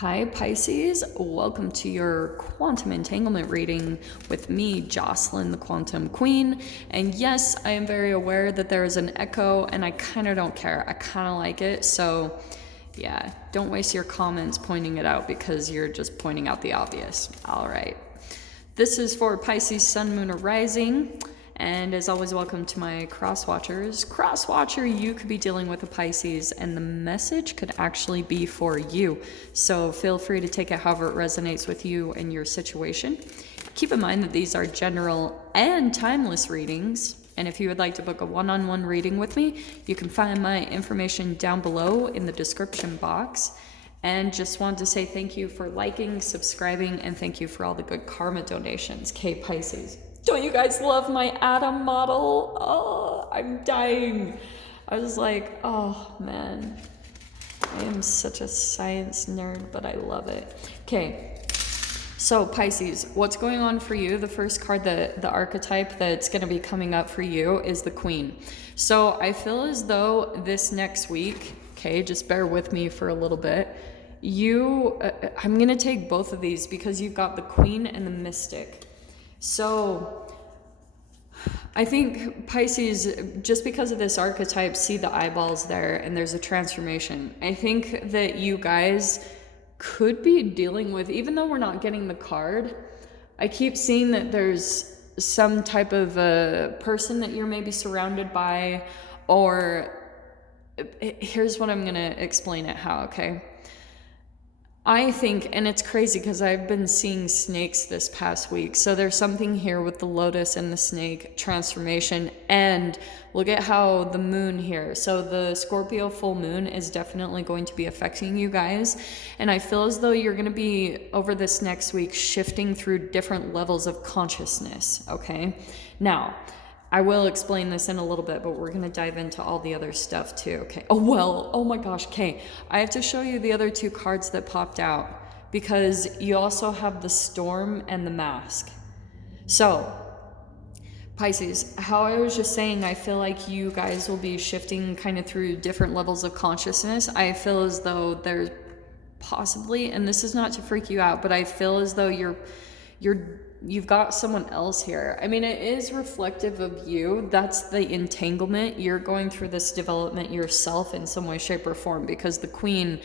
Hi Pisces, welcome to your quantum entanglement reading with me, Jocelyn, the Quantum Queen. And yes, I am very aware that there is an echo and I kind of don't care. I kind of like it. So yeah, don't waste your comments pointing it out because you're just pointing out the obvious. All right. This is for Pisces, Sun, Moon, or Rising. And as always, welcome to my cross-watchers. Cross-watcher, you could be dealing with a Pisces, and the message could actually be for you. So feel free to take it however it resonates with you and your situation. Keep in mind that these are general and timeless readings. And if you would like to book a one-on-one reading with me, you can find my information down below in the description box. And just wanted to say thank you for liking, subscribing, and thank you for all the good karma donations. K Pisces. Don't you guys love my atom model? Oh, I'm dying. I was like, oh man, I am such a science nerd, but I love it. Okay, so Pisces, what's going on for you? The first card, the archetype that's going to be coming up for you is the Queen. So I feel as though this next week, okay, just bear with me for a little bit. I'm going to take both of these because you've got the Queen and the Mystic. So I think Pisces, just because of this archetype, see the eyeballs there and there's a transformation. I think that you guys could be dealing with, even though we're not getting the card, I keep seeing that there's some type of a person that you're maybe surrounded by, or here's what I'm going to explain it how, okay? I think, and it's crazy because I've been seeing snakes this past week. So there's something here with the lotus and the snake transformation. And look at how the moon here. So the Scorpio full moon is definitely going to be affecting you guys. And I feel as though you're going to be, over this next week, shifting through different levels of consciousness. Okay. Now, I will explain this in a little bit, but we're going to dive into all the other stuff too, okay? Oh my gosh, okay. I have to show you the other two cards that popped out because you also have the Storm and the Mask. So, Pisces, how I was just saying, I feel like you guys will be shifting kind of through different levels of consciousness. I feel as though there's possibly, and this is not to freak you out, but I feel as though you've got someone else here. I mean, it is reflective of you. That's the entanglement. You're going through this development yourself in some way, shape, or form, because the Queen,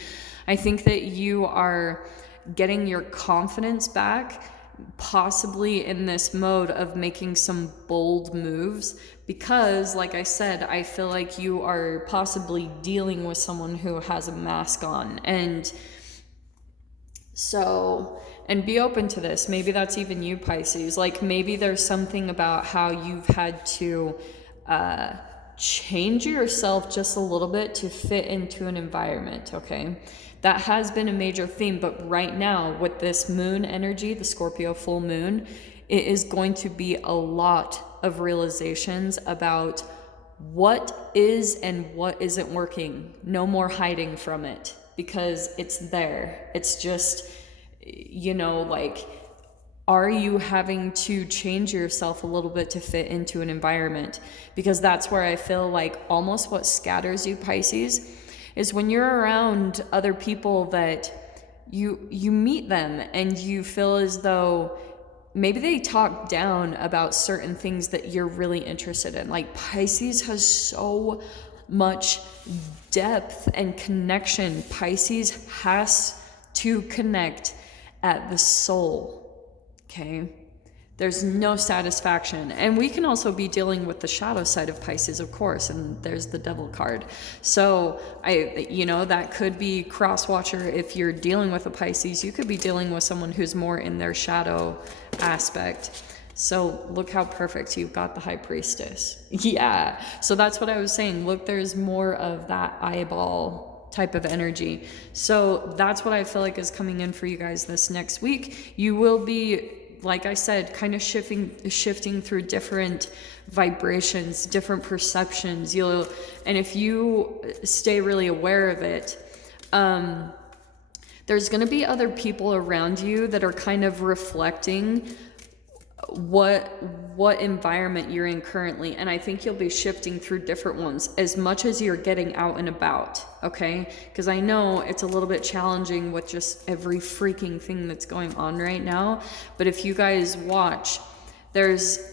I think that you are getting your confidence back, possibly in this mode of making some bold moves, because like I said, I feel like you are possibly dealing with someone who has a mask on. And so, and be open to this. Maybe that's even you, Pisces. Like maybe there's something about how you've had to change yourself just a little bit to fit into an environment, okay? That has been a major theme, but right now with this moon energy, the Scorpio full moon, it is going to be a lot of realizations about what is and what isn't working. No more hiding from it because it's there. It's just, you know, like, are you having to change yourself a little bit to fit into an environment? Because that's where I feel like almost what scatters you, Pisces, is when you're around other people that you meet them and you feel as though maybe they talk down about certain things that you're really interested in. Like Pisces has so much depth and connection. Pisces has to connect at the soul, okay? There's no satisfaction. And we can also be dealing with the shadow side of Pisces, of course, and there's the Devil card. So, that could be cross-watcher. If you're dealing with a Pisces, you could be dealing with someone who's more in their shadow aspect. So look how perfect you've got the High Priestess. Yeah, so that's what I was saying. Look, there's more of that eyeball type of energy. So that's what I feel like is coming in for you guys this next week. You will be, like I said, kind of shifting through different vibrations, different perceptions. And if you stay really aware of it, there's going to be other people around you that are kind of reflecting what environment you're in currently, and I think you'll be shifting through different ones as much as you're getting out and about, okay? Because I know it's a little bit challenging with just every freaking thing that's going on right now, but if you guys watch,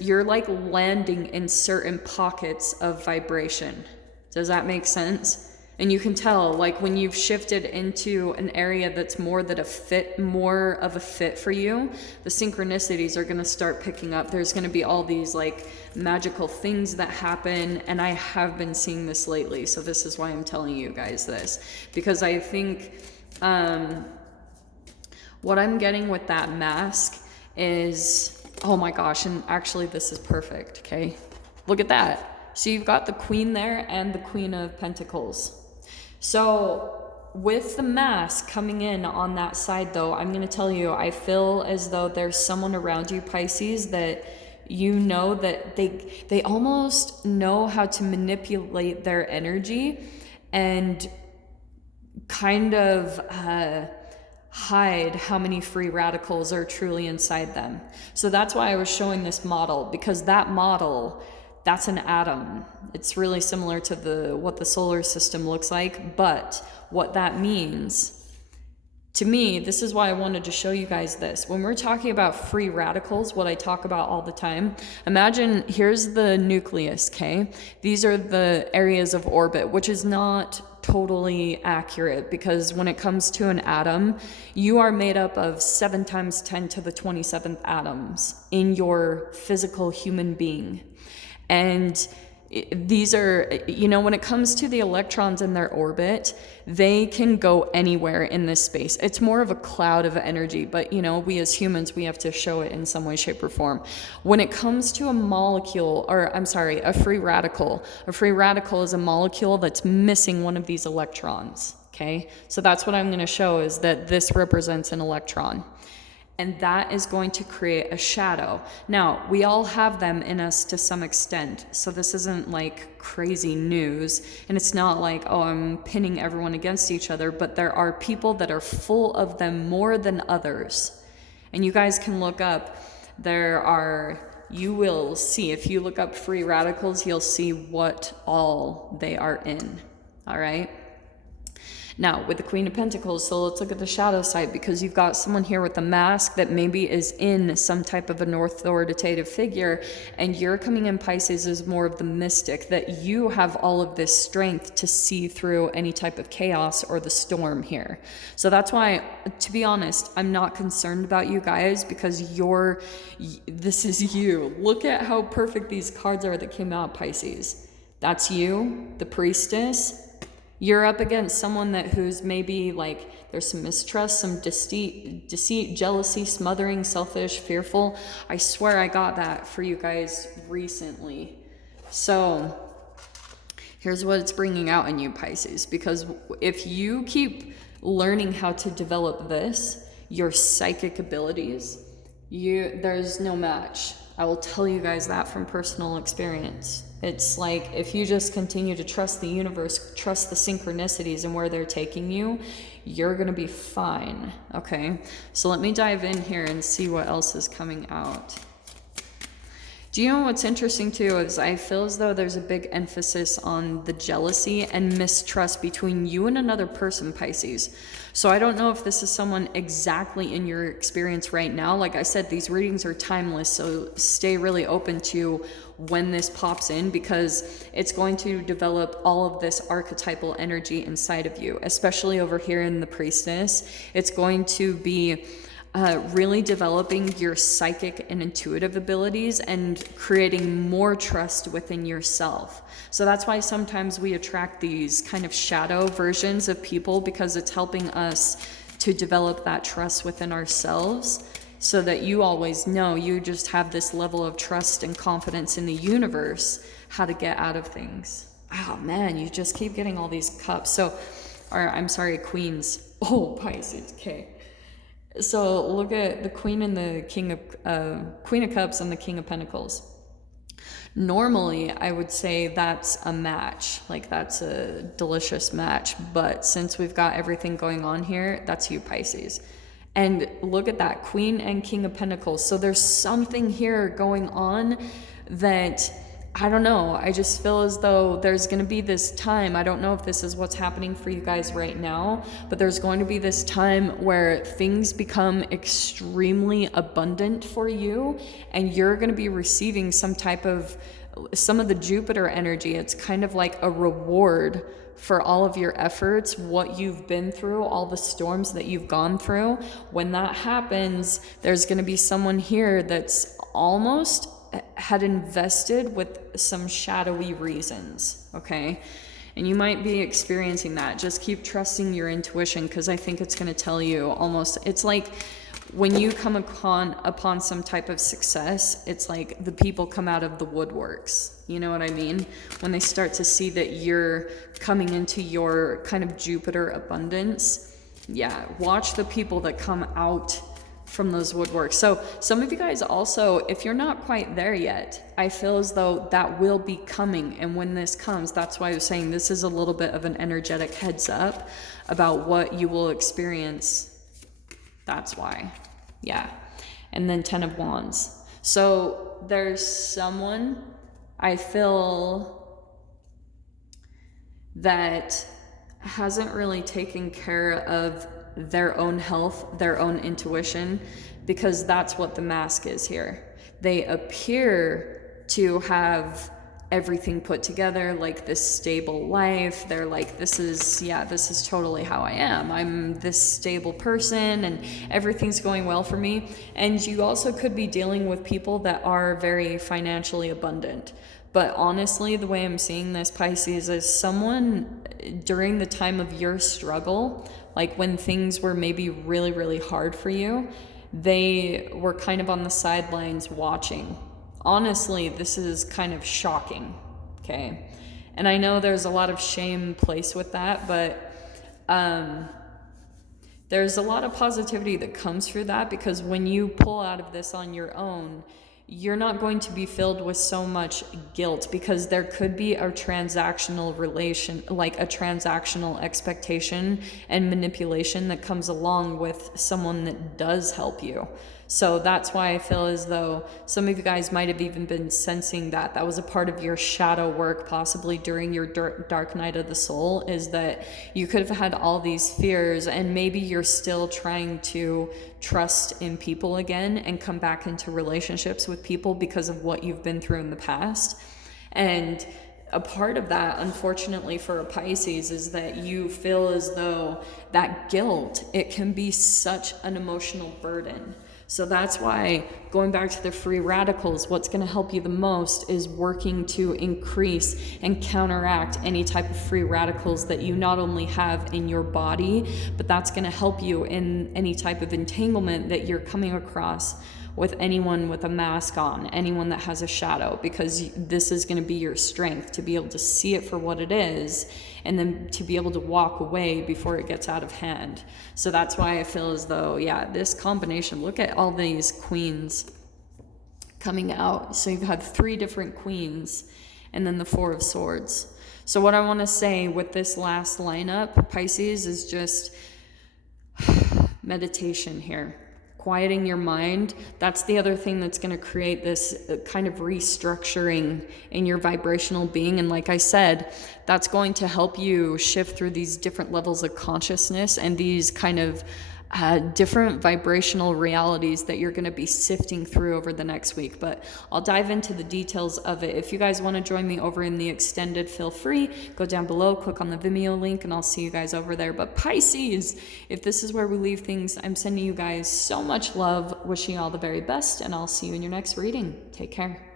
you're like landing in certain pockets of vibration. Does that make sense? And you can tell, like, when you've shifted into an area that's more of a fit for you, the synchronicities are going to start picking up. There's going to be all these like magical things that happen, and I have been seeing this lately, so this is why I'm telling you guys this, because I think what I'm getting with that mask is, oh my gosh, and actually this is perfect, okay? Look at that. So you've got the Queen there and the Queen of Pentacles. So with the mask coming in on that side though, I'm going to tell you, I feel as though there's someone around you, Pisces, that you know that they almost know how to manipulate their energy and kind of hide how many free radicals are truly inside them. So that's why I was showing this model, because that model, that's an atom. It's really similar to what the solar system looks like, but what that means, to me, this is why I wanted to show you guys this. When we're talking about free radicals, what I talk about all the time, imagine here's the nucleus, okay? These are the areas of orbit, which is not totally accurate, because when it comes to an atom, you are made up of 7 times 10 to the 27th atoms in your physical human being. And these are, when it comes to the electrons in their orbit, they can go anywhere in this space. It's more of a cloud of energy, but we as humans, we have to show it in some way, shape, or form. When it comes to a free radical is a molecule that's missing one of these electrons, okay? So that's what I'm going to show, is that this represents an electron. And that is going to create a shadow. Now, we all have them in us to some extent, so this isn't like crazy news, and it's not like, oh, I'm pinning everyone against each other, but there are people that are full of them more than others. And you guys can look up, you will see, if you look up free radicals, you'll see what all they are in, all right? Now, with the Queen of Pentacles, so let's look at the shadow side, because you've got someone here with a mask that maybe is in some type of an authoritative figure, and you're coming in, Pisces, as more of the mystic, that you have all of this strength to see through any type of chaos or the storm here. So that's why, to be honest, I'm not concerned about you guys, because this is you. Look at how perfect these cards are that came out, Pisces. That's you, the Priestess. You're up against someone who's maybe like, there's some mistrust, some deceit, jealousy, smothering, selfish, fearful. I swear I got that for you guys recently. So here's what it's bringing out in you, Pisces, because if you keep learning how to develop your psychic abilities, there's no match. I will tell you guys that from personal experience. It's like, if you just continue to trust the universe, trust the synchronicities and where they're taking you, you're going to be fine, okay? So let me dive in here and see what else is coming out. Do you know what's interesting too is I feel as though there's a big emphasis on the jealousy and mistrust between you and another person, Pisces. So I don't know if this is someone exactly in your experience right now. Like I said, these readings are timeless, so stay really open to when this pops in, because it's going to develop all of this archetypal energy inside of you, especially over here in the Priestess. It's going to be really developing your psychic and intuitive abilities and creating more trust within yourself. So that's why sometimes we attract these kind of shadow versions of people, because it's helping us to develop that trust within ourselves, so that you always know, you just have this level of trust and confidence in the universe, how to get out of things. Oh man, you just keep getting all these cups. Queens. Oh, Pisces, okay. So look at the Queen and the Queen of Cups and the King of Pentacles. Normally, I would say that's a match, like that's a delicious match. But since we've got everything going on here, that's you, Pisces. And look at that, Queen and King of Pentacles. So there's something here going on that, I don't know, I just feel as though there's going to be this time, I don't know if this is what's happening for you guys right now, but there's going to be this time where things become extremely abundant for you, and you're going to be receiving some of the Jupiter energy. It's kind of like a reward for all of your efforts, what you've been through, all the storms that you've gone through. When that happens, there's going to be someone here that's almost had invested with some shadowy reasons, okay? And you might be experiencing that. Just keep trusting your intuition, because I think it's going to tell you almost, it's like when you come upon some type of success, it's like the people come out of the woodworks. You know what I mean? When they start to see that you're coming into your kind of Jupiter abundance, yeah, watch the people that come out from those woodworks. So some of you guys also, if you're not quite there yet, I feel as though that will be coming. And when this comes, that's why I was saying this is a little bit of an energetic heads up about what you will experience. That's why. Yeah. And then 10 of Wands. So there's someone, I feel, that hasn't really taken care of their own health, their own intuition, because that's what the mask is here. They appear to have everything put together, like this stable life. They're like, this is totally how I am. I'm this stable person and everything's going well for me. And you also could be dealing with people that are very financially abundant. But honestly, the way I'm seeing this, Pisces, is someone during the time of your struggle, like when things were maybe really, really hard for you, they were kind of on the sidelines watching. Honestly, this is kind of shocking, okay? And I know there's a lot of shame placed with that, but there's a lot of positivity that comes through that, because when you pull out of this on your own, you're not going to be filled with so much guilt, because there could be a transactional relation, like a transactional expectation and manipulation that comes along with someone that does help you. So that's why I feel as though some of you guys might have even been sensing that that was a part of your shadow work, possibly during your dark night of the soul, is that you could have had all these fears, and maybe you're still trying to trust in people again and come back into relationships with people because of what you've been through in the past. And a part of that, unfortunately for a Pisces, is that you feel as though that guilt, it can be such an emotional burden. So that's why, going back to the free radicals, what's going to help you the most is working to increase and counteract any type of free radicals that you not only have in your body, but that's going to help you in any type of entanglement that you're coming across with anyone with a mask on, anyone that has a shadow, because this is going to be your strength to be able to see it for what it is, and then to be able to walk away before it gets out of hand. So that's why I feel as though, yeah, this combination, look at all these queens coming out. So you've had 3 different queens, and then the 4 of Swords. So what I want to say with this last lineup, Pisces, is just meditation here. Quieting your mind. That's the other thing that's going to create this kind of restructuring in your vibrational being. And like I said, that's going to help you shift through these different levels of consciousness and these kind of different vibrational realities that you're going to be sifting through over the next week. But I'll dive into the details of it. If you guys want to join me over in the extended, feel free. Go down below, click on the Vimeo link, and I'll see you guys over there. But Pisces, if this is where we leave things, I'm sending you guys so much love, wishing you all the very best, and I'll see you in your next reading. Take care.